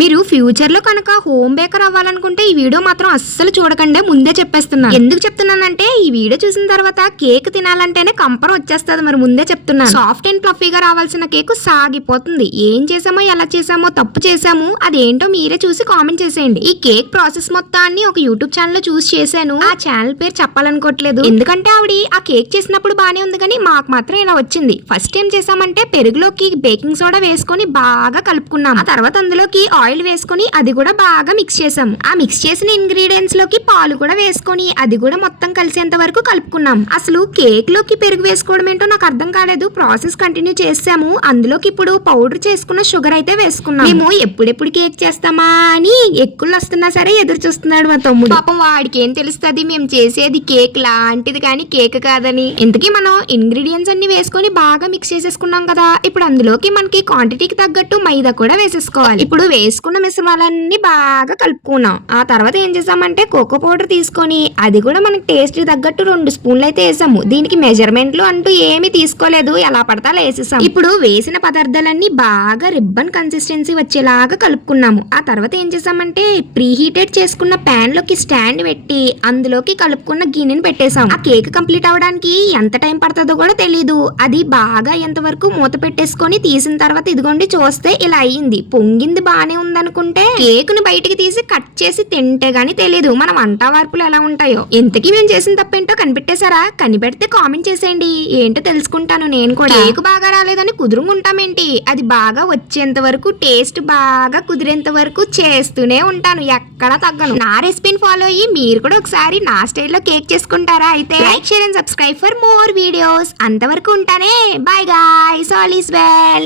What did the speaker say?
మీరు ఫ్యూచర్ లో కనుక హోమ్ బేకర్ అవ్వాలనుకుంటే ఈ వీడియో మాత్రం అస్సలు చూడకండి, ముందే చెప్పేస్తున్నాను. ఎందుకు చెప్తున్నానంటే ఈ వీడియో చూసిన తర్వాత కేక్ తినాలంటేనే కంపరం వచ్చేస్తుంది. మరి ముందే చెప్తున్నాను, సాఫ్ట్ అండ్ ఫ్లఫీగా రావాల్సిన కేక్ సాగిపోతుంది. ఏం చేసామో ఎలా చేసామో తప్పు చేసాము అదేంటో మీరే చూసి కామెంట్ చేసేయండి. ఈ కేక్ ప్రాసెస్ మొత్తాన్ని ఒక యూట్యూబ్ ఛానల్ లో చూసి చేశాను. ఆ ఛానల్ పేరు చెప్పాలనుకోవట్లేదు, ఎందుకంటే ఆవిడ ఆ కేక్ చేసినప్పుడు బానే ఉంది కానీ మాకు మాత్రం ఇలా వచ్చింది. ఫస్ట్ ఏం చేసామంటే పెరుగులోకి బేకింగ్ సోడా వేసుకొని బాగా కలుపుకున్నాం. ఆ తర్వాత అందులోకి ఆయిల్ వేసుకొని అది కూడా బాగా మిక్స్ చేసాము. ఆ మిక్స్ చేసిన ఇంగ్రీడియంట్స్ లోకి పాలు కూడా వేసుకొని అది కూడా మొత్తం కలిసేంత వరకు కలుపుకున్నాం. అసలు కేక్ లోకి పెరుగు వేసుకోవడం ఏంటో నాకు అర్థం కాలేదు. ప్రాసెస్ కంటిన్యూ చేసాము. అందులోకి ఇప్పుడు పౌడర్ చేసుకున్న షుగర్ అయితే వేసుకున్నాం. మేము ఎప్పుడెప్పుడు కేక్ చేస్తామా అని ఎక్కువ వస్తున్నా సరే ఎదురు చూస్తున్నాడు మా తమ్ముడు. పాపం వాడికి ఏం తెలుస్తుంది మేము చేసేది కేక్ లాంటిది కానీ కేక్ కాదని. ఇంతకీ మనం ఇంగ్రీడియంట్స్ అన్ని వేసుకొని బాగా మిక్స్ చేసేసుకున్నాం కదా. ఇప్పుడు అందులోకి మనకి క్వాంటిటీకి తగ్గట్టు మైదా కూడా వేసేసుకోవాలి. ఇప్పుడు వేసుకున్న మిశ్రమాలన్నీ బాగా కలుపుకున్నాం. ఆ తర్వాత ఏం చేసామంటే కోకో పౌడర్ తీసుకొని అది కూడా మనకి టేస్ట్ తగ్గట్టు 2 స్పూన్లు అయితే వేసాము. దీనికి మెజర్మెంట్లు అంటూ ఏమీ తీసుకోలేదు, ఎలా పడతా వేసేసాం. ఇప్పుడు వేసిన పదార్థాలన్నీ బాగా రిబ్బన్ కన్సిస్టెన్సీ వచ్చేలాగా కలుపుకున్నాము. ఆ తర్వాత ఏం చేసామంటే ప్రీ హీటెడ్ చేసుకున్న ప్యాన్ లోకి స్టాండ్ పెట్టి అందులోకి కలుపుకున్న గిన్నెని పెట్టేసాం. ఆ కేక్ కంప్లీట్ అవడానికి ఎంత టైం పడుతుందో కూడా తెలీదు. అది బాగా ఎంతవరకు మూత పెట్టేసుకొని తీసిన తర్వాత ఇదిగోండి చూస్తే ఇలా అయ్యింది. పొంగింది బానే ఉందనుకుంటే కేక్ ని బయటికి తీసి కట్ చేసి తింటే గానీ తెలీదు మన వంట వార్పులు ఎలా ఉంటాయో. ఇంతకీ మేము చేసిన తప్పేంటో కనిపెట్టేశారా? కనిపెడితే కామెంట్ చేసేయండి, ఏంటో తెలుసుకుంటాను నేను కూడా. కేక్ బాగా రాలేదని కుదురుకుంటామేంటి, అది బాగా వచ్చేంత వరకు టేస్ట్ బాగా కుదిరేంత వరకు చేస్తూనే ఉంటాను, ఎక్కడా తగ్గను. నా రెసిపీని ఫాలో అయ్యి మీరు కూడా ఒకసారి నా స్టైల్లో కేక్ చేసుకుంటారా? అయితే like share and subscribe for more videos. అంతవరకు ఉంటానే, by guys, all is well.